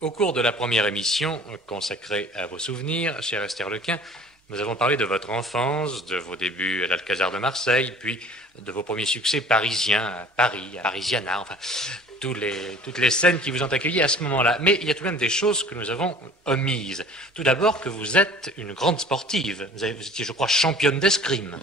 Au cours de la première émission consacrée à vos souvenirs, chère Esther Lequin, nous avons parlé de votre enfance, de vos débuts à l'Alcazar de Marseille, puis de vos premiers succès parisiens à Paris, à Parisiana, enfin, toutes les scènes qui vous ont accueilli à ce moment-là. Mais il y a tout de même des choses que nous avons omises. Tout d'abord que vous êtes une grande sportive. Vous étiez, je crois, championne d'escrime.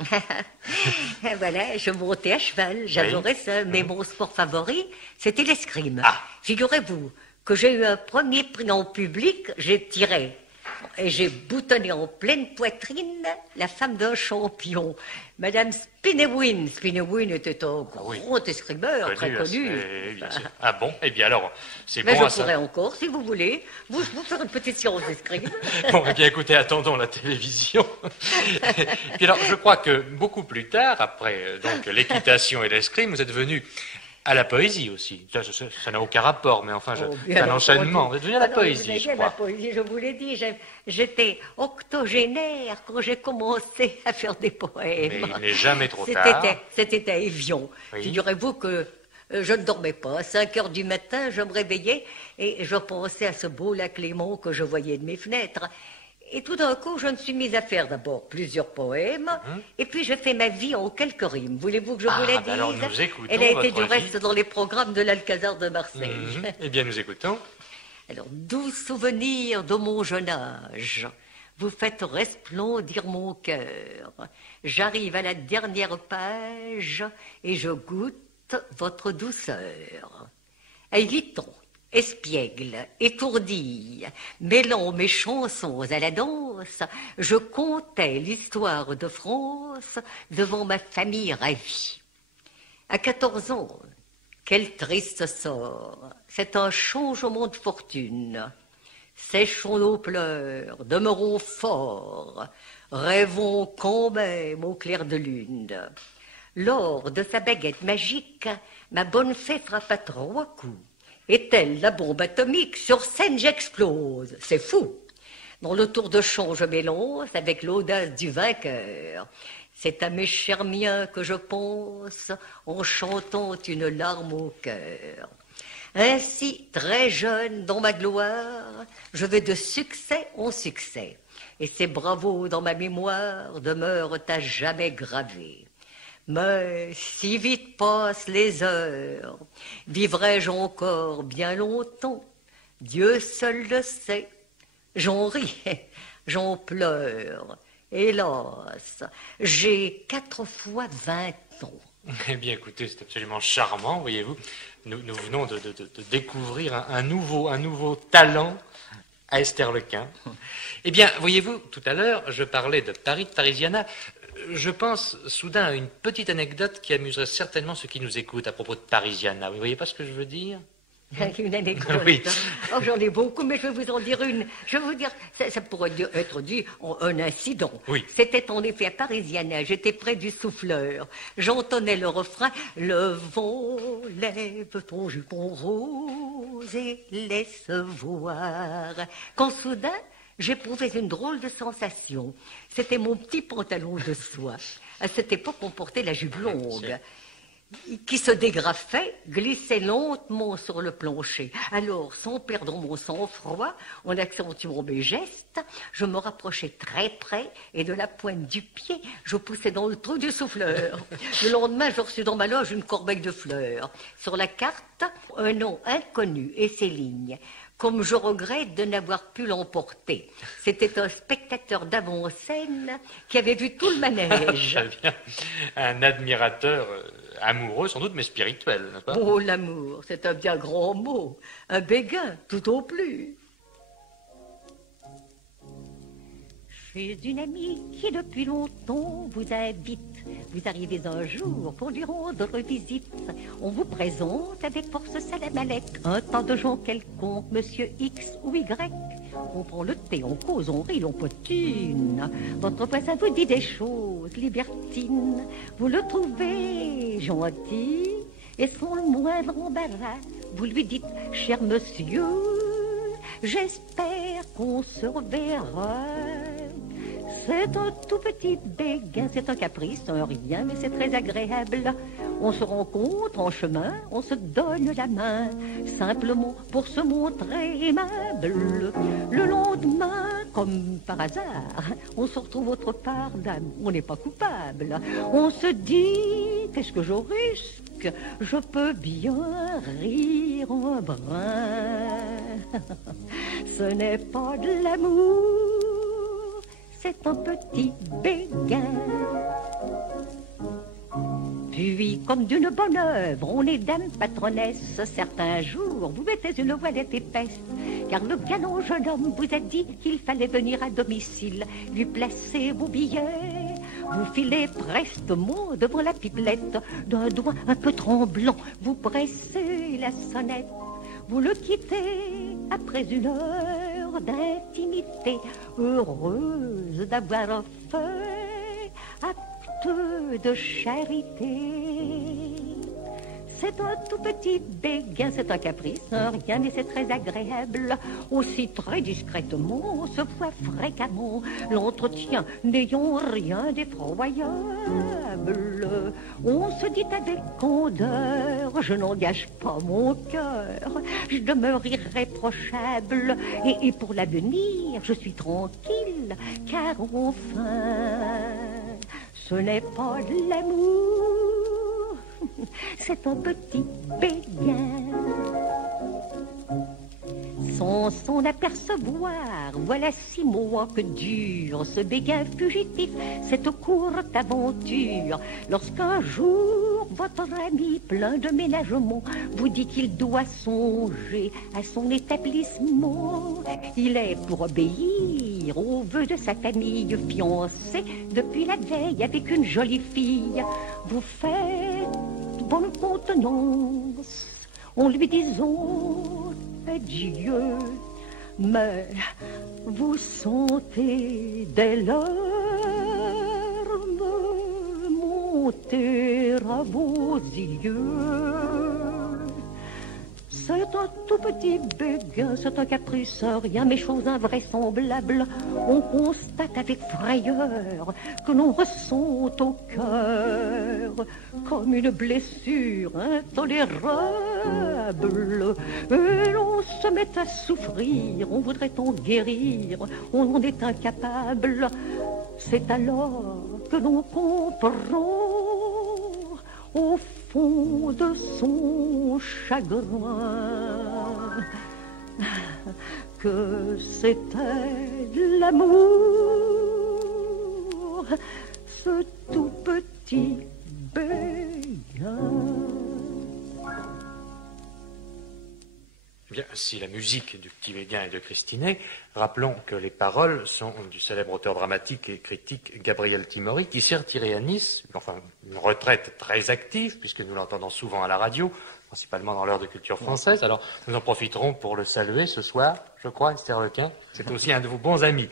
Voilà, je montais à cheval, j'adorais ça, mais mon sport favori, c'était l'escrime. Ah. Figurez-vous que j'ai eu un premier prix en public, j'ai tiré. Et j'ai boutonné en pleine poitrine la femme d'un champion, Madame Spinewin. Spinewin était un grand escrimeur, très connu. Bien sûr. Ah bon? Eh bien alors, c'est Mais bon je pourrais encore, si vous voulez, vous faire une petite séance d'escrime. Bon, eh bien écoutez, attendons la télévision. Puis alors, je crois que beaucoup plus tard, après donc l'équitation et l'escrime, vous êtes venu à la poésie aussi. Ça n'a aucun rapport, mais enfin, c'est un enchaînement. Vous êtes venu à la poésie, je crois. La poésie, je vous l'ai dit, j'étais octogénaire quand j'ai commencé à faire des poèmes. Mais il n'est jamais trop tard. C'était à Évian. Oui. Figurez-vous que je ne dormais pas. À 5 heures du matin, je me réveillais et je pensais à ce beau lac Léman que je voyais de mes fenêtres. Et tout d'un coup, je me suis mise à faire d'abord plusieurs poèmes, et puis je fais ma vie en quelques rimes. Voulez-vous que je vous la dise? Alors nous écoutons. Elle a été du votre reste vie. dans les programmes de l'Alcazar de Marseille. Eh bien, nous écoutons. Alors, doux souvenirs de mon jeune âge, vous faites resplendir mon cœur. J'arrive à la dernière page et je goûte votre douceur. À 8 ans, espiègle, étourdi, mêlant mes chansons à la danse, je contais l'histoire de France devant ma famille ravie. À 14 ans, quel triste sort, c'est un changement de fortune. Séchons nos pleurs, demeurons forts, rêvons quand même au clair de lune. Lors de sa baguette magique, ma bonne fée frappa 3 coups. Et telle la bombe atomique, sur scène j'explose. C'est fou. Dans le tour de chant, je m'élance avec l'audace du vainqueur. C'est à mes chers miens que je pense en chantant une larme au cœur. Ainsi, très jeune dans ma gloire, je vais de succès en succès. Et ces bravos dans ma mémoire demeurent à jamais gravés. Mais si vite passent les heures, vivrai-je encore bien longtemps? Dieu seul le sait. J'en ris, j'en pleure. Hélas, j'ai 4 fois 20 ans. Eh bien, écoutez, c'est absolument charmant, voyez-vous. Nous venons de découvrir un nouveau talent à Esther Lequin. Eh bien, voyez-vous, tout à l'heure, je parlais de Paris, de Parisiana. Je pense soudain à une petite anecdote qui amuserait certainement ceux qui nous écoutent à propos de Parisiana. Vous voyez pas ce que je veux dire? Une anecdote. Oui. Oh, j'en ai beaucoup, mais je vais vous en dire une. Je vais vous dire, ça pourrait être dit en un incident. Oui. C'était en effet à Parisiana. J'étais près du souffleur. J'entonnais le refrain. Le vent lève ton jupon rose et laisse voir. Quand soudain, j'éprouvais une drôle de sensation. C'était mon petit pantalon de soie. À cette époque, on portait la jupe longue, qui se dégrafait, glissait lentement sur le plancher. Alors, sans perdre mon sang-froid, en accentuant mes gestes, je me rapprochais très près et de la pointe du pied, je poussais dans le trou du souffleur. Le lendemain, je reçus dans ma loge une corbeille de fleurs. Sur la carte, un nom inconnu et ces lignes. Comme je regrette de n'avoir pu l'emporter. C'était un spectateur d'avant-scène qui avait vu tout le manège. Très bien. Un admirateur amoureux, sans doute, mais spirituel, n'est-ce pas? Oh, l'amour, c'est un bien grand mot. Un béguin, tout au plus. Chez une amie qui depuis longtemps vous invite. Vous arrivez un jour pour lui rendre visite. On vous présente avec force salamaleque un tas de gens quelconques, monsieur X ou Y. On prend le thé, on cause, on rit, on potine. Votre voisin vous dit des choses libertines. Vous le trouvez gentil et sans le moindre embarras, vous lui dites, cher monsieur, j'espère qu'on se reverra. C'est un tout petit béguin, c'est un caprice, un rien, mais c'est très agréable. On se rencontre en chemin, on se donne la main, simplement pour se montrer aimable. Le lendemain, comme par hasard, on se retrouve autre part, on n'est pas coupable. On se dit, qu'est-ce que je risque? Je peux bien rire un brin. Ce n'est pas de l'amour, c'est un petit béguin. Puis, comme d'une bonne œuvre, on est dame patronesse. Certains jours, vous mettez une voilette épaisse, car le galant jeune homme vous a dit qu'il fallait venir à domicile, lui placer vos billets. Vous filez prestement devant la pipelette, d'un doigt un peu tremblant, vous pressez la sonnette. Vous le quittez après une heure d'intimité, heureuse d'avoir fait acte de charité. C'est un tout petit béguin, c'est un caprice, un rien, mais c'est très agréable. Aussi très discrètement, on se voit fréquemment, l'entretien n'ayant rien d'effroyable. On se dit avec candeur, je n'engage pas mon cœur, je demeure irréprochable. Et pour l'avenir, je suis tranquille, car enfin, ce n'est pas de l'amour, c'est un petit béguin. Sans s'en apercevoir, voilà 6 mois que dure ce béguin fugitif, cette courte aventure. Lorsqu'un jour, votre ami plein de ménagement vous dit qu'il doit songer à son établissement, il est pour obéir aux vœux de sa famille, fiancé depuis la veille avec une jolie fille. Vous faites bonne contenance en lui disant adieu, mais vous sentez des larmes monter à vos yeux. C'est un tout petit béguin, c'est un caprice, rien, mais chose invraisemblable. On constate avec frayeur que l'on ressent au cœur comme une blessure intolérable. Et l'on se met à souffrir, on voudrait en guérir, on en est incapable. C'est alors que l'on comprend au fond de son chagrin que c'était de l'amour, ce tout petit béguin. Bien, si la musique du Petit Béguin est de Christinet, rappelons que les paroles sont du célèbre auteur dramatique et critique Gabriel Timori, qui s'est retiré à Nice, enfin une retraite très active, puisque nous l'entendons souvent à la radio, principalement dans l'heure de culture française. Alors nous en profiterons pour le saluer ce soir, je crois, Esther Lequin. C'est aussi un de vos bons amis.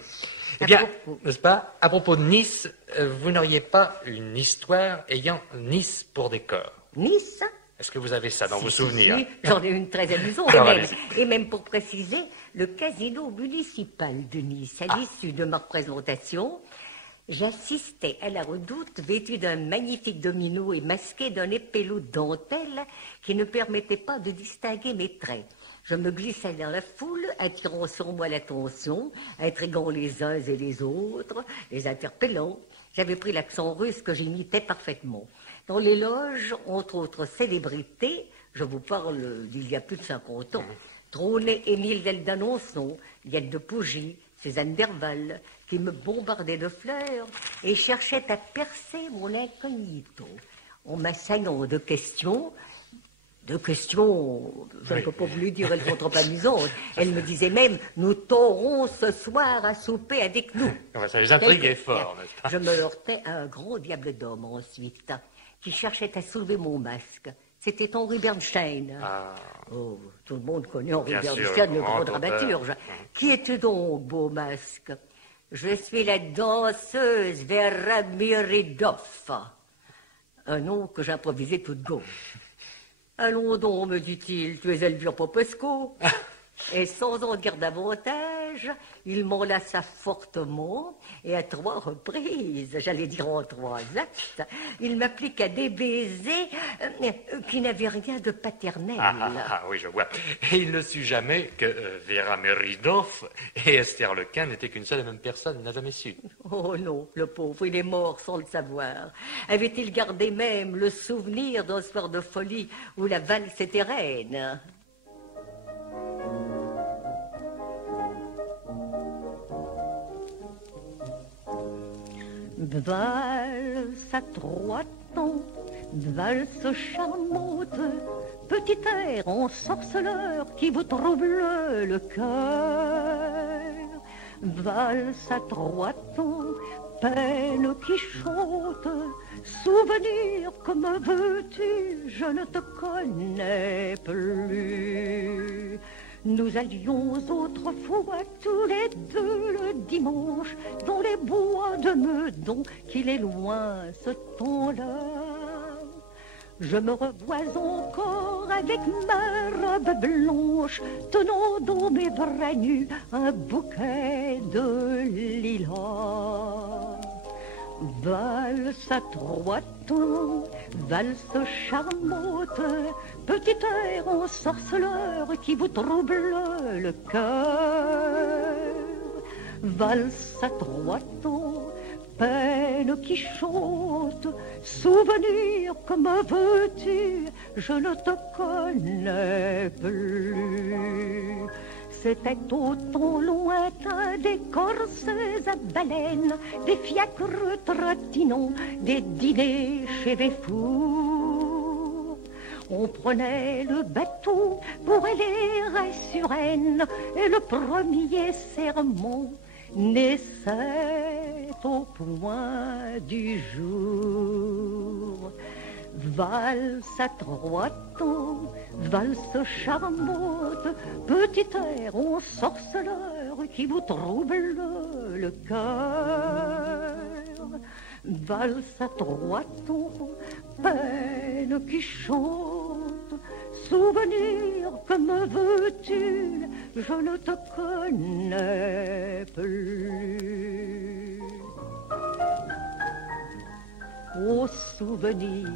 Eh bien, n'est-ce pas, à propos de Nice, vous n'auriez pas une histoire ayant Nice pour décor? Nice? Est-ce que vous avez ça dans vos souvenirs? Si, j'en ai une très amusante. Et même pour préciser, le casino municipal de Nice. À l'issue de ma représentation, j'assistais à la Redoute vêtue d'un magnifique domino et masqué d'un épélo de dentelle qui ne permettait pas de distinguer mes traits. Je me glissais dans la foule, attirant sur moi l'attention, intriguant les uns et les autres, les interpellant. J'avais pris l'accent russe que j'imitais parfaitement. Dans les loges, entre autres célébrités, je vous parle d'il y a plus de 50 ans, trônait Émile d'Alençon, Yann de Pougy, Cézanne Derval, qui me bombardaient de fleurs et cherchaient à percer mon incognito. En m'assaignant de questions, je ne peux pas vous le dire, elles sont trop amusantes. Elle me disait même, nous t'aurons ce soir à souper avec nous. Ça les intriguait fort, n'est-ce pas? Je me heurtais à un gros diable d'homme ensuite, qui cherchait à soulever mon masque. C'était Henri Bernstein. Oh, tout le monde connaît Henri Bernstein, le grand dramaturge. Qui es-tu donc, beau masque? Je suis la danseuse Vera Miridov. Un nom que j'improvisais toute gauche. Allons donc, me dit-il, tu es Elvire Popesco. Et sans en dire davantage, âge, il m'enlaça fortement et à 3 reprises, j'allais dire en 3 actes, il m'appliqua des baisers qui n'avaient rien de paternel. Oui, je vois. Et il ne sut jamais que Vera Meridov et Esther Lequin n'étaient qu'une seule et même personne, il n'a jamais su. Oh non, le pauvre, il est mort sans le savoir. Avait-il gardé même le souvenir d'un soir de folie où la valse était reine? Valse à 3 temps, valse charmante, petit air ensorceleur qui vous trouble le cœur. Valse à 3 temps, peine qui chante, souvenir comme veux-tu, je ne te connais plus. Nous allions autrefois tous les deux le dimanche dans les bois de Meudon, qu'il est loin ce temps-là. Je me revois encore avec ma robe blanche, tenant dans mes bras nus un bouquet de lilas. Valse à 3 temps, valse charmante, petit air ensorceleur qui vous trouble le cœur. Valse à 3 temps, peine qui chante, souvenir comme veux-tu, je ne te connais plus. C'était au temps lointain des corses à baleines, des fiacres trottinants, des dîners chez les fous. On prenait le bateau pour aller à Suresnes, et le premier serment naissait au point du jour. Valse à 3 temps, valse charmante, petit air ensorceleur qui vous trouble le cœur. Valse à 3 temps, peine qui chante, souvenir que me veux-tu, je ne te connais plus. Au souvenir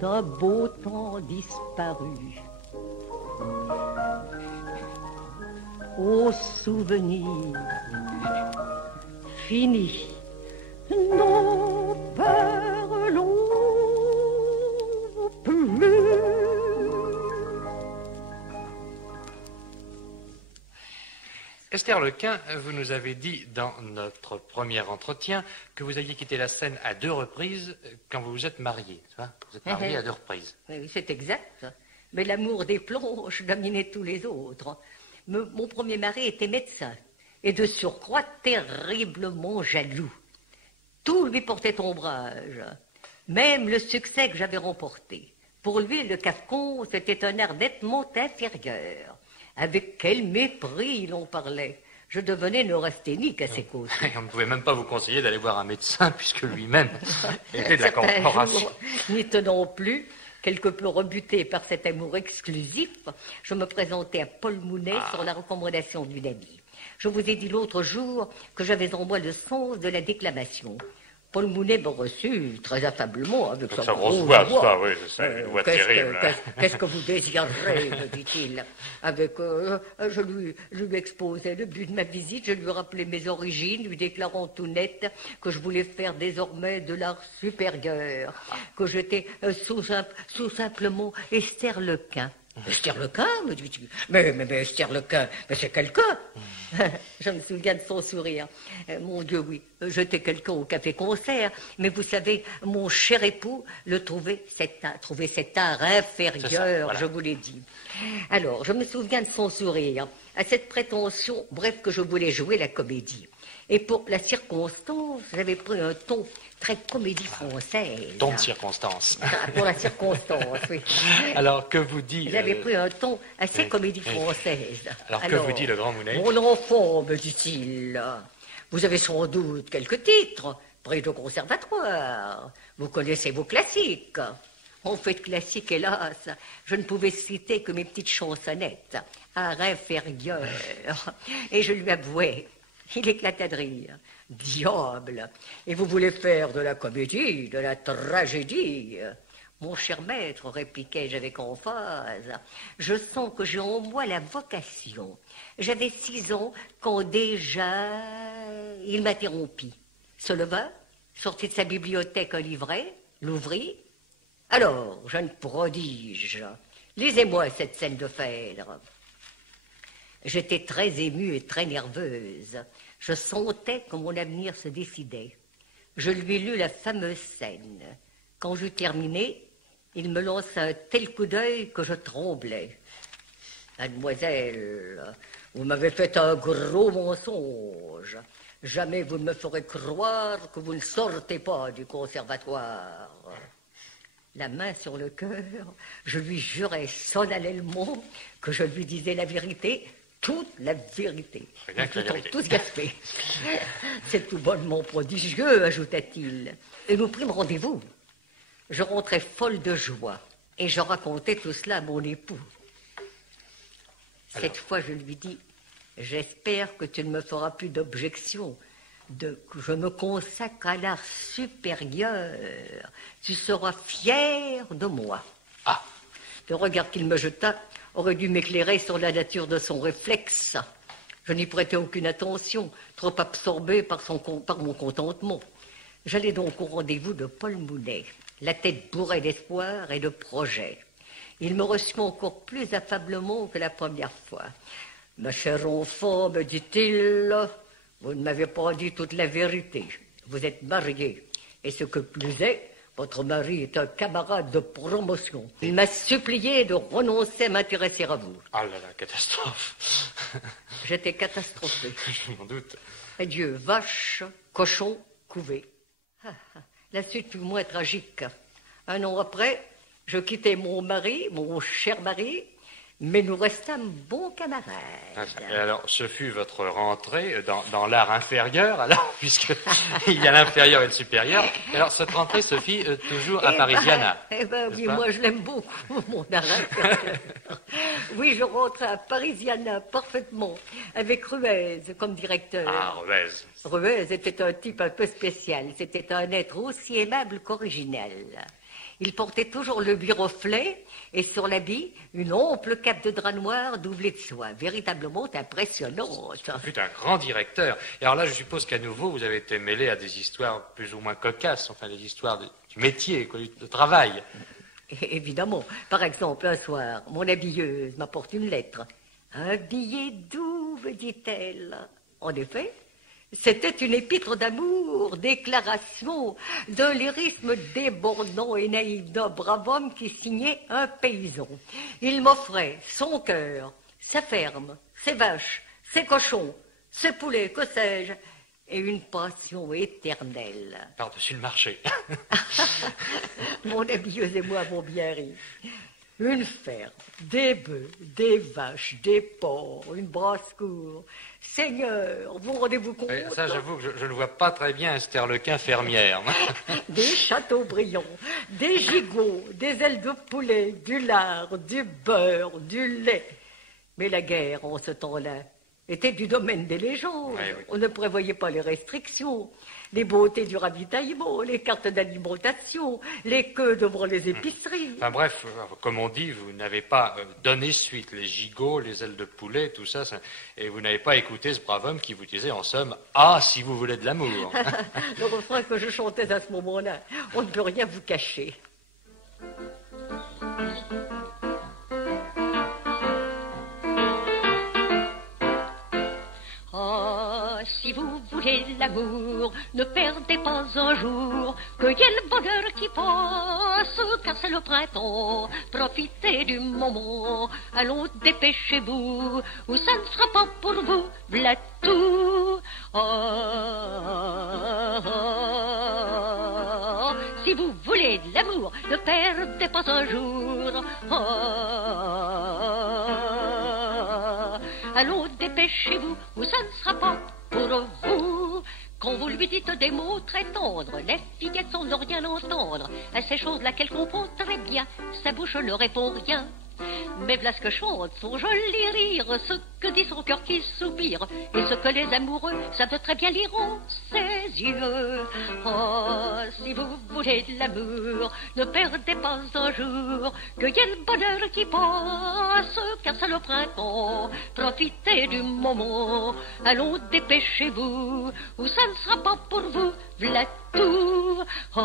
d'un beau temps disparu, au souvenir fini, n'en parlons plus. Esther Lequin, vous nous avez dit dans notre premier entretien que vous aviez quitté la scène à 2 reprises quand vous vous êtes mariée. Vous êtes mariée à 2 reprises. Oui, c'est exact. Mais l'amour des plonges dominait tous les autres. Mon premier mari était médecin et de surcroît terriblement jaloux. Tout lui portait ombrage, même le succès que j'avais remporté. Pour lui, le Cafcon, c'était un art nettement inférieur. Avec quel mépris il en parlait. Je devenais neurasthénique à ses côtés. On ne pouvait même pas vous conseiller d'aller voir un médecin, puisque lui-même était de la corporation. N'y tenant plus, quelque peu rebuté par cet amour exclusif, je me présentais à Paul Mounet sur la recommandation d'une amie. Je vous ai dit l'autre jour que j'avais en moi le sens de la déclamation. Paul Mounet me reçut très affablement avec sa grosse voix. Oui, c'est une voix terrible. Qu'est-ce que vous désirerez, me dit-il. Je lui exposai le but de ma visite, je lui rappelai mes origines, lui déclarant tout net que je voulais faire désormais de l'art supérieur, que j'étais sous simplement Esther Lequin. Esther Lequin, me dit-il. Mais Esther Lequin, mais c'est quelqu'un. Je me souviens de son sourire. Mon Dieu, oui, j'étais quelqu'un au café-concert, mais vous savez, mon cher époux trouvait cet art inférieur, ça, voilà. Je vous l'ai dit. Alors, je me souviens de son sourire, à cette prétention, bref, que je voulais jouer la comédie. Et pour la circonstance, j'avais pris un ton très comédie française. Ton de circonstance. Pour la circonstance, oui. Alors, que vous dit... J'avais pris un ton assez comédie française. Alors, que vous dit le grand Mounet? Mon enfant, me dit-il, vous avez sans doute quelques titres, prix de conservatoire. Vous connaissez vos classiques. En fait, classique, hélas, je ne pouvais citer que mes petites chansonnettes. à inférieur. Et je lui avouai. Il éclata de rire. Diable! Et vous voulez faire de la comédie, de la tragédie? Mon cher maître, répliquai-je avec emphase, je sens que j'ai en moi la vocation. J'avais 6 ans quand déjà... Il m'interrompit, se leva, sortit de sa bibliothèque un livret, l'ouvrit. Alors, jeune prodige, lisez-moi cette scène de Phèdre. J'étais très émue et très nerveuse. Je sentais que mon avenir se décidait. Je lui lus la fameuse scène. Quand j'eus terminé, il me lança un tel coup d'œil que je tremblais. Mademoiselle, vous m'avez fait un gros mensonge. Jamais vous ne me ferez croire que vous ne sortez pas du conservatoire. La main sur le cœur, je lui jurai solennellement que je lui disais la vérité, toute la vérité. Rien que la vérité. Tous gaspés. C'est tout bonnement prodigieux, ajouta-t-il. Et nous prîmes rendez-vous. Je rentrais folle de joie et je racontais tout cela à mon époux. Cette fois, je lui dis, j'espère que tu ne me feras plus d'objection, que je me consacre à l'art supérieur. Tu seras fier de moi. Ah! Le regard qu'il me jeta aurait dû m'éclairer sur la nature de son réflexe. Je n'y prêtais aucune attention, trop absorbé par mon contentement. J'allais donc au rendez-vous de Paul Mounet, la tête bourrée d'espoir et de projets. Il me reçut encore plus affablement que la première fois. « Ma chère enfant, me dit-il, vous ne m'avez pas dit toute la vérité. Vous êtes mariée, et ce que plus est, votre mari est un camarade de promotion. Il m'a supplié de renoncer à m'intéresser à vous. » Ah là là, catastrophe. J'étais catastrophée. Je m'en doute. Adieu, vache, cochon, couvé. La suite fut moins tragique. 1 an après, je quittai mon mari, mon cher mari, mais nous restâmes bons camarades. Et alors, ce fut votre rentrée dans l'art inférieur, alors, puisqu'il y a l'inférieur et le supérieur. Alors, cette rentrée se fit toujours à Parisiana. Oui, moi je l'aime beaucoup, mon art inférieur. Oui, je rentre à Parisiana parfaitement, avec Ruez comme directeur. Ah, Ruez. Ruez était un type un peu spécial. C'était un être aussi aimable qu'original. Il portait toujours le biroflet et sur l'habit une ample cape de drap noir doublée de soie, véritablement impressionnante. Ce fut un grand directeur. Et alors là, je suppose qu'à nouveau, vous avez été mêlé à des histoires plus ou moins cocasses, enfin des histoires du métier, de travail. Et évidemment, par exemple, un soir, mon habilleuse m'apporte une lettre. « Un billet doux, me dit-elle. » En effet, c'était une épître d'amour, déclaration d'un lyrisme débordant et naïf d'un brave homme qui signait un paysan. Il m'offrait son cœur, sa ferme, ses vaches, ses cochons, ses poulets, que sais-je, et une passion éternelle. Par-dessus le marché. Mon habilleuse et moi avons bien ri. Une ferme, des bœufs, des vaches, des porcs, une basse-cour. Seigneur, vous rendez-vous compte? Ça, j'avoue que je ne vois pas très bien Esther Lequin fermière. Des châteaubriands, des gigots, des ailes de poulet, du lard, du beurre, du lait. Mais la guerre, en ce temps-là, était du domaine des légendes. Oui. On ne prévoyait pas les restrictions, les beautés du ravitaillement, les cartes d'alimentation, les queues devant les épiceries. Enfin bref, comme on dit, vous n'avez pas donné suite. Les gigots, les ailes de poulet, tout ça, et vous n'avez pas écouté ce brave homme qui vous disait en somme « Ah, si vous voulez de l'amour !» Le refrain que je chantais à ce moment-là, on ne peut rien vous cacher. Si vous voulez l'amour, ne perdez pas un jour, cueillez le bonheur qui passe, car c'est le printemps, profitez du moment, allons dépêchez-vous, ou ça ne sera pas pour vous, v'là tout. Si vous voulez de l'amour, ne perdez pas un jour, allons dépêchez-vous, ou ça ne sera pas pour vous. Quand vous lui dites des mots très tendres, les fillettes semblent ne rien entendre. À ces choses-là qu'elle comprend très bien, sa bouche ne répond rien. Mais voilà ce que chante son joli rire, ce que dit son cœur qui soupire, et ce que les amoureux savent très bien lire en ses yeux. Oh, si vous voulez de l'amour, ne perdez pas un jour, cueillez le bonheur qui passe, car c'est le printemps. Profitez du moment, allons dépêchez-vous, ou ça ne sera pas pour vous, voilà tout. Oh,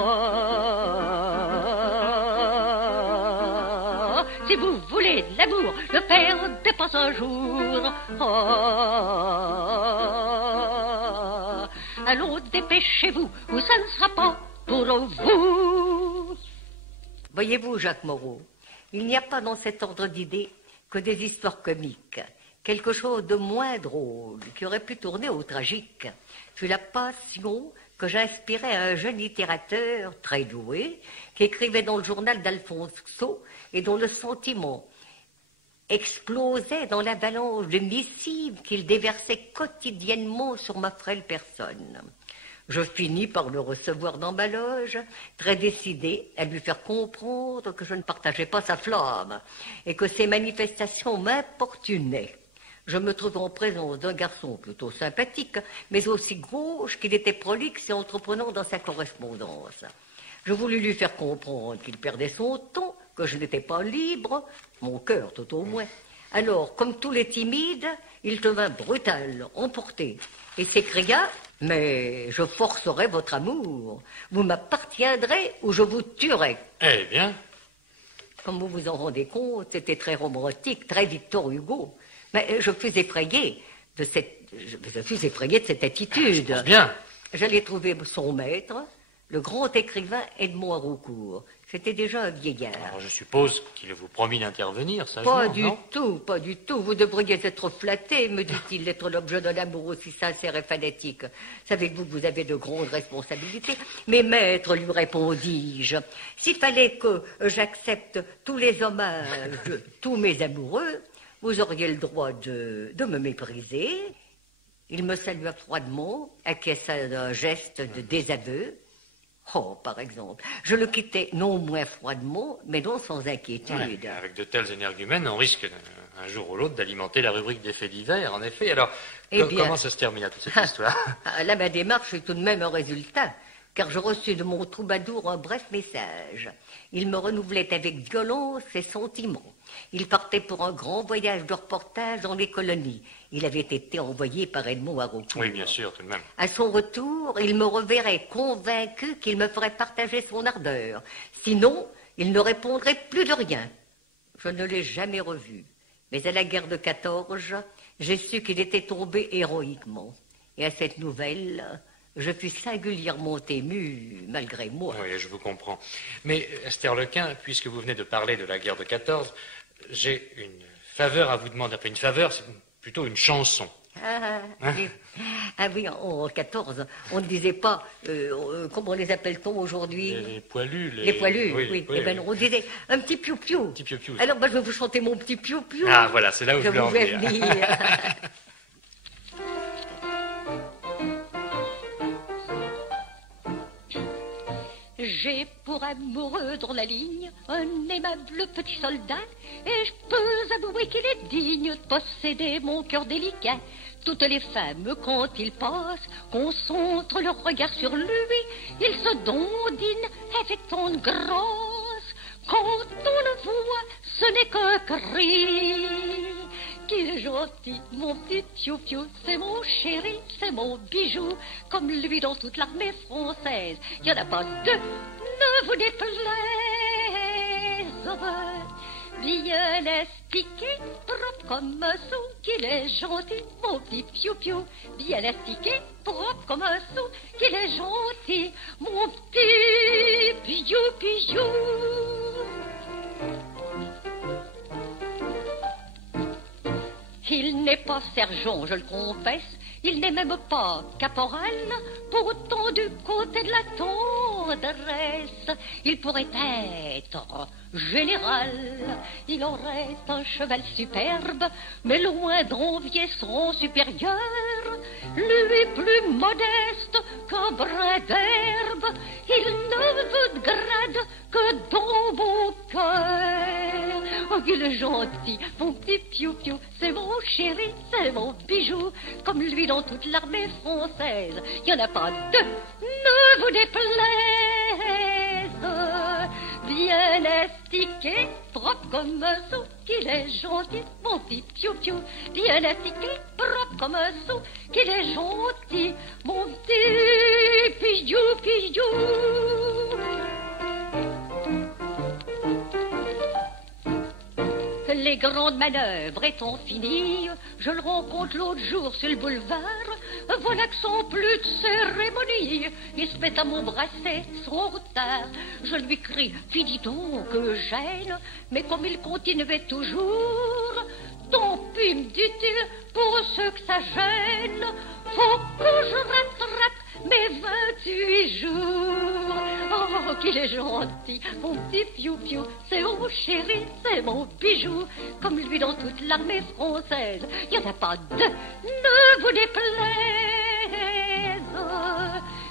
si vous voulez de l'amour, ne perdez pas un jour. Oh, allons dépêchez-vous, ou ça ne sera pas pour vous. Voyez-vous, Jacques Moreau, il n'y a pas dans cet ordre d'idées que des histoires comiques. Quelque chose de moins drôle, qui aurait pu tourner au tragique, fut la passion que j'inspirais à un jeune littérateur très doué, qui écrivait dans le journal d'Alphonse Xau, et dont le sentiment explosait dans l'avalanche de missives qu'il déversait quotidiennement sur ma frêle personne. Je finis par le recevoir dans ma loge, très décidé à lui faire comprendre que je ne partageais pas sa flamme et que ses manifestations m'importunaient. Je me trouvais en présence d'un garçon plutôt sympathique, mais aussi gauche qu'il était prolixe et entreprenant dans sa correspondance. Je voulus lui faire comprendre qu'il perdait son temps, que je n'étais pas libre, mon cœur tout au moins. Alors, comme tous les timides, il devint brutal, emporté, et s'écria « Mais je forcerai votre amour, vous m'appartiendrez ou je vous tuerai. » Eh bien. Comme vous vous en rendez compte, c'était très romantique, très Victor Hugo. Mais je fus effrayé de cette attitude. Ah, bien. J'allais trouver son maître, le grand écrivain Edmond Haraucourt. C'était déjà un vieillard. Alors, je suppose qu'il vous promit d'intervenir, ça. Pas du tout. Vous devriez être flatté, me dit-il, d'être l'objet d'un amour aussi sincère et fanatique. Savez-vous que vous avez de grandes responsabilités? Mais maître, lui répondis-je, s'il fallait que j'accepte tous les hommages de tous mes amoureux, vous auriez le droit de me mépriser. Il me salua froidement, acquiesça d'un geste de désaveu. Oh, par exemple, je le quittais non moins froidement, mais non sans inquiétude. Ouais, avec de tels énergumènes, on risque un jour ou l'autre d'alimenter la rubrique des faits divers, en effet. Alors, comment ça se termina toute cette histoire? Là, ma démarche est tout de même un résultat, car je reçus de mon troubadour un bref message. Il me renouvelait avec violence ses sentiments. Il partait pour un grand voyage de reportage dans les colonies. Il avait été envoyé par Edmond Haraucourt. Oui, bien sûr, tout de même. À son retour, il me reverrait convaincu qu'il me ferait partager son ardeur. Sinon, il ne répondrait plus de rien. Je ne l'ai jamais revu. Mais à la guerre de 14, j'ai su qu'il était tombé héroïquement. Et à cette nouvelle, je fus singulièrement ému, malgré moi. Oui, je vous comprends. Mais, Esther Lequin, puisque vous venez de parler de la guerre de 14, j'ai une faveur à vous demander. Enfin, une faveur, c'est plutôt une chanson. Oui, en 14, on ne disait pas, comment les appelle-t-on aujourd'hui? Les poilus. Les poilus, oui. Eh ben, on disait un petit piou-piou. Petit piou-piou. Alors, je vais vous chanter mon petit piou-piou. Ah, voilà, c'est là où je voulais en venir. J'ai pour amoureux dans la ligne un aimable petit soldat, et je peux avouer qu'il est digne de posséder mon cœur délicat. Toutes les femmes, quand il passe, concentrent leur regard sur lui. Il se dandine avec tant de grâce. Quand on le voit, ce n'est qu'un cri. Qu'il est gentil, mon petit piou-piou, c'est mon chéri, c'est mon bijou. Comme lui dans toute l'armée française, il n'y en a pas deux, ne vous déplaise. Bien astiqué, propre comme un sou, qu'il est gentil, mon petit piou-piou. Bien astiqué, propre comme un sou, qu'il est gentil, mon petit piou-piou. Il n'est pas sergent, je le confesse, il n'est même pas caporal, pourtant du côté de la tendresse, il pourrait être général. Il aurait un cheval superbe, mais loin d'envier son supérieur, lui plus modeste qu'un brin d'herbe, il ne veut de grade que dans mon cœur. Oh, il est gentil, mon petit piou-piou, c'est mon chéri, c'est mon bijou, comme lui dans toute l'armée française, il n'y en a pas deux, ne vous déplaise. Bien astiqué, propre comme un sou, qu'il est gentil, mon petit piou-piou. Bien astiqué, propre comme un sou, qu'il est gentil, mon petit piou-piou. Les grandes manœuvres étant finies, je le rencontre l'autre jour sur le boulevard. Voilà que sans plus de cérémonie, il se met à m'embrasser son retard. Je lui crie, dis donc que gêne, mais comme il continuait toujours, tant pis, me dit-il, pour ceux que ça gêne, faut que je rattrape mes 28 jours. Oh, qu'il est gentil, mon petit piou-piou, c'est mon chéri, c'est mon bijou, comme lui dans toute l'armée française, il n'y en a pas deux, ne vous déplaise.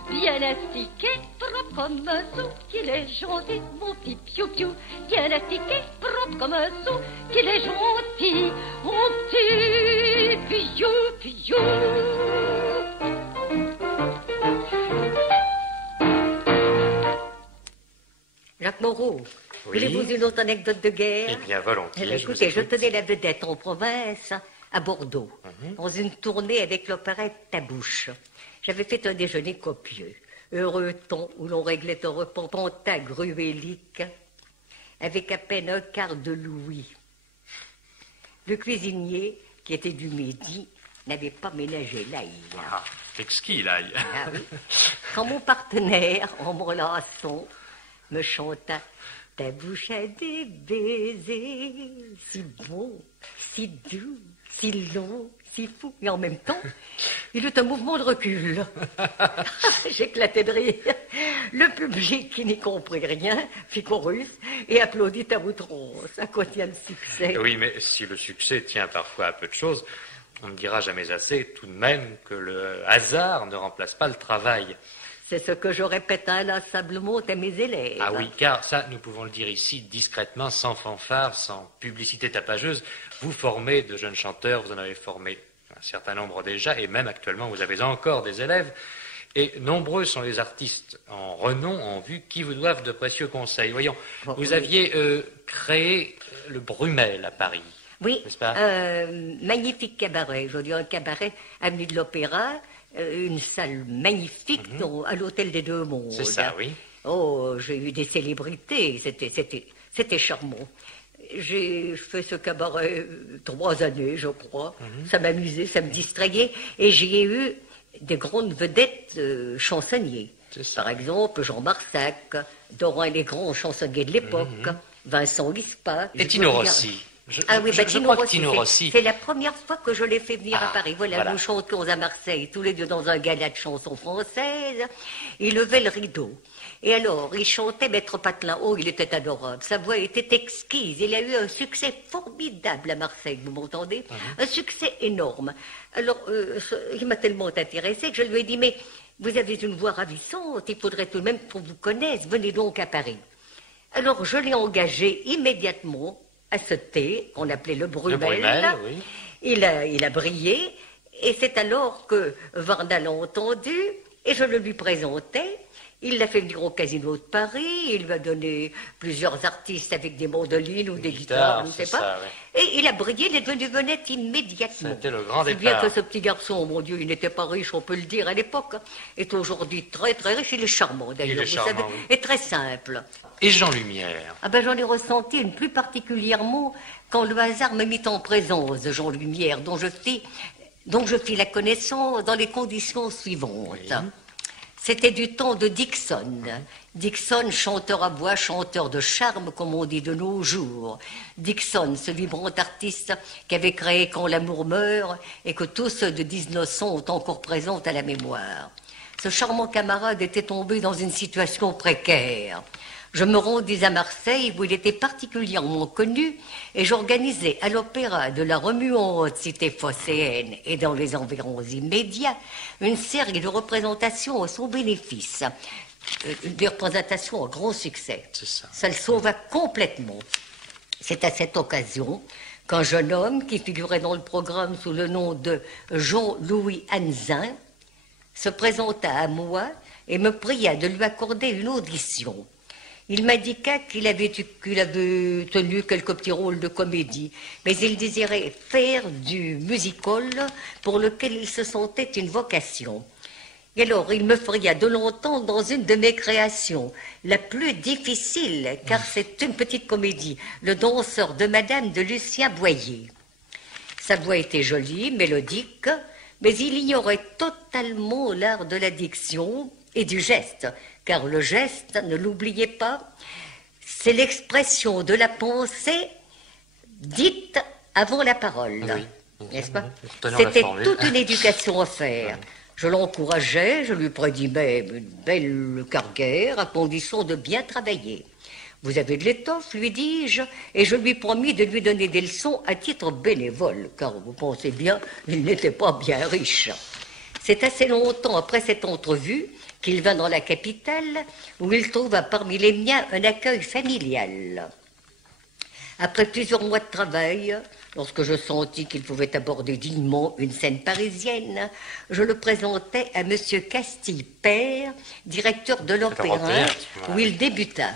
Bien astiqué, propre comme un sou, qu'il est gentil, mon petit piou-piou. Bien astiqué, propre comme un sou, qu'il est gentil, mon petit piou-piou. Jacques Moreau, oui. Voulez-vous une autre anecdote de guerre? Eh bien, volontiers. Écoutez, je tenais la vedette en province, à Bordeaux, dans une tournée avec l'opérette Tabouche. J'avais fait un déjeuner copieux, heureux temps où l'on réglait un repas pantagruélique avec à peine un quart de louis. Le cuisinier, qui était du Midi, n'avait pas ménagé l'ail. Ah, exquis l'ail. Ah oui. Quand mon partenaire, en me relassant, me chanta « Ta bouche a des baisers, si bons, si doux, si longs, si fous. » Et en même temps, il eut un mouvement de recul. J'éclatais de rire. Le public, qui n'y comprit rien, fit chorus et applaudit à outrance. À quoi tient le succès? Oui, mais si le succès tient parfois à peu de choses, on ne dira jamais assez tout de même que le hasard ne remplace pas le travail. C'est ce que je répète inlassablement à mes élèves. Ah oui, car ça, nous pouvons le dire ici discrètement, sans fanfare, sans publicité tapageuse. Vous formez de jeunes chanteurs, vous en avez formé un certain nombre déjà, et même actuellement, vous avez encore des élèves. Et nombreux sont les artistes en renom, en vue, qui vous doivent de précieux conseils. Voyons, vous aviez créé le Brumel à Paris. Oui, n'est-ce pas? Magnifique cabaret. Je veux dire, un cabaret avenue de l'Opéra, une salle magnifique à l'hôtel des Deux Mondes. C'est ça, oui. Oh, j'ai eu des célébrités, c'était charmant. J'ai fait ce cabaret 3 années, je crois. Ça m'amusait, ça me distrayait. Et j'y ai eu des grandes vedettes chansonniers. Par exemple, Jean Marsac, Dorin les grands chansonniers de l'époque, Vincent Lispa. Et Tino Rossi. Tino Rossi. C'est la première fois que je l'ai fait venir à Paris. Voilà, nous chantions à Marseille, tous les deux dans un gala de chansons françaises. Il levait le rideau. Et alors, il chantait Maître Patelin. Oh, il était adorable. Sa voix était exquise. Il a eu un succès formidable à Marseille, vous m'entendez? Un succès énorme. Alors, il m'a tellement intéressé que je lui ai dit, mais vous avez une voix ravissante, il faudrait tout de même qu'on vous connaisse, venez donc à Paris. Alors, je l'ai engagé immédiatement à ce thé, qu'on appelait le Brumel. Le Brumel, oui. Il a brillé, et c'est alors que Varda l'a entendu, et je le lui présentais. Il l'a fait venir au Casino de Paris, il lui a donné plusieurs artistes avec des mandolines ou des guitares, je ne sais pas. Ça, oui. Et il a brillé, il est devenu vedette immédiatement. C'était le grand départ. Bien que ce petit garçon, mon Dieu, il n'était pas riche, on peut le dire à l'époque, est aujourd'hui très très riche, il est charmant d'ailleurs, vous savez, et très simple. Et Jean Lumière? Ah ben j'en ai ressenti une plus particulièrement quand le hasard me mit en présence de Jean Lumière, dont je fis la connaissance dans les conditions suivantes. Oui. C'était du temps de Dixon. Dixon, chanteur à voix, chanteur de charme, comme on dit de nos jours. Dixon, ce vibrant artiste qu'avait créé Quand l'amour meurt et que tous ceux de 1900 ont encore présent à la mémoire. Ce charmant camarade était tombé dans une situation précaire. Je me rendis à Marseille où il était particulièrement connu et j'organisais à l'opéra de la remuante cité phocéenne et dans les environs immédiats une série de représentations à son bénéfice. Des représentations à grand succès. C'est ça. Ça le sauva complètement. C'est à cette occasion qu'un jeune homme qui figurait dans le programme sous le nom de Jean-Louis Hanzin se présenta à moi et me pria de lui accorder une audition. Il m'indiqua qu'il avait tenu quelques petits rôles de comédie, mais il désirait faire du music-hall pour lequel il se sentait une vocation. Et alors, il me feria de l'entendre dans une de mes créations, la plus difficile, car c'est une petite comédie, Le danseur de Madame de Lucien Boyer. Sa voix était jolie, mélodique, mais il ignorait totalement l'art de la diction et du geste, car le geste, ne l'oubliez pas, c'est l'expression de la pensée dite avant la parole, n'est-ce pas? C'était toute une éducation à faire. Je l'encourageais, je lui prédis même une belle carrière à condition de bien travailler. Vous avez de l'étoffe, lui dis-je, et je lui promis de lui donner des leçons à titre bénévole, car vous pensez bien, il n'était pas bien riche. C'est assez longtemps après cette entrevue qu'il vint dans la capitale, où il trouva parmi les miens un accueil familial. Après plusieurs mois de travail, lorsque je sentis qu'il pouvait aborder dignement une scène parisienne, je le présentai à M. Castille-Père, directeur de l'Opéra, où il débuta.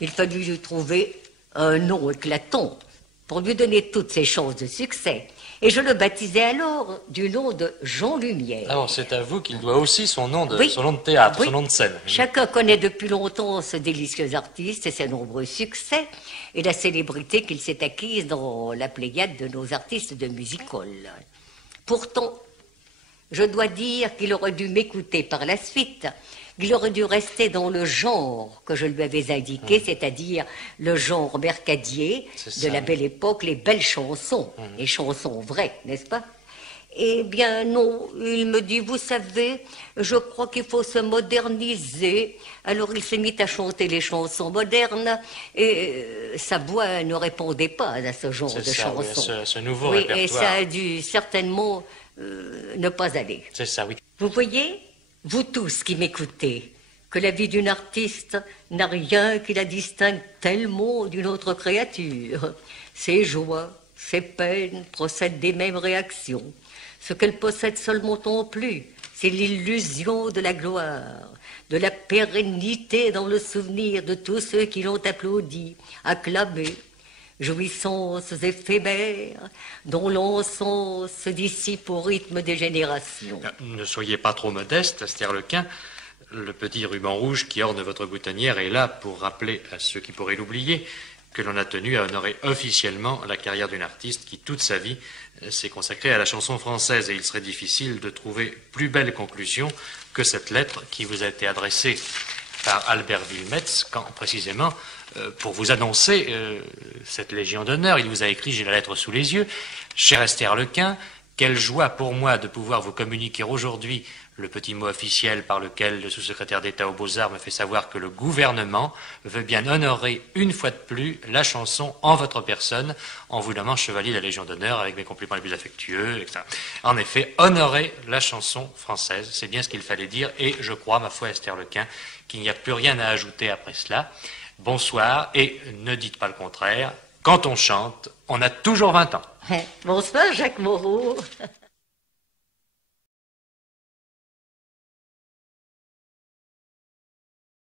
Il fallut lui trouver un nom éclatant pour lui donner toutes ses chances de succès. Et je le baptisai alors du nom de Jean Lumière. Alors c'est à vous qu'il doit aussi son nom de théâtre, son nom de scène. Chacun connaît depuis longtemps ce délicieux artiste et ses nombreux succès et la célébrité qu'il s'est acquise dans la pléiade de nos artistes de music-hall. Pourtant, je dois dire qu'il aurait dû m'écouter par la suite. Il aurait dû rester dans le genre que je lui avais indiqué, c'est-à-dire le genre mercadier de la belle époque, les belles chansons, les chansons vraies, n'est-ce pas? Eh bien non, il me dit, vous savez, je crois qu'il faut se moderniser. Alors il s'est mis à chanter les chansons modernes et sa voix ne répondait pas à ce genre de chansons. Oui, ce nouveau répertoire. Et ça a dû certainement ne pas aller. C'est ça, oui. Vous voyez, vous tous qui m'écoutez, que la vie d'une artiste n'a rien qui la distingue tellement d'une autre créature. Ses joies, ses peines procèdent des mêmes réactions. Ce qu'elle possède seulement non plus, c'est l'illusion de la gloire, de la pérennité dans le souvenir de tous ceux qui l'ont applaudi, acclamé, jouissances éphémères dont l'encens se dissipe au rythme des générations. Ne soyez pas trop modeste, Asterlequin. Le petit ruban rouge qui orne votre boutonnière est là pour rappeler à ceux qui pourraient l'oublier que l'on a tenu à honorer officiellement la carrière d'une artiste qui, toute sa vie, s'est consacrée à la chanson française. Et il serait difficile de trouver plus belle conclusion que cette lettre qui vous a été adressée par Albert Wilmetz, quand précisément, pour vous annoncer cette Légion d'honneur, il vous a écrit, j'ai la lettre sous les yeux, « Cher Asterlequin, quelle joie pour moi de pouvoir vous communiquer aujourd'hui le petit mot officiel par lequel le sous-secrétaire d'État aux Beaux-Arts me fait savoir que le gouvernement veut bien honorer une fois de plus la chanson en votre personne, en vous nommant chevalier de la Légion d'honneur avec mes compliments les plus affectueux, etc. En effet, honorer la chanson française, c'est bien ce qu'il fallait dire, et je crois, ma foi, Asterlequin, qu'il n'y a plus rien à ajouter après cela. Bonsoir, et ne dites pas le contraire, quand on chante, on a toujours 20 ans. Bonsoir, Jacques Moreau.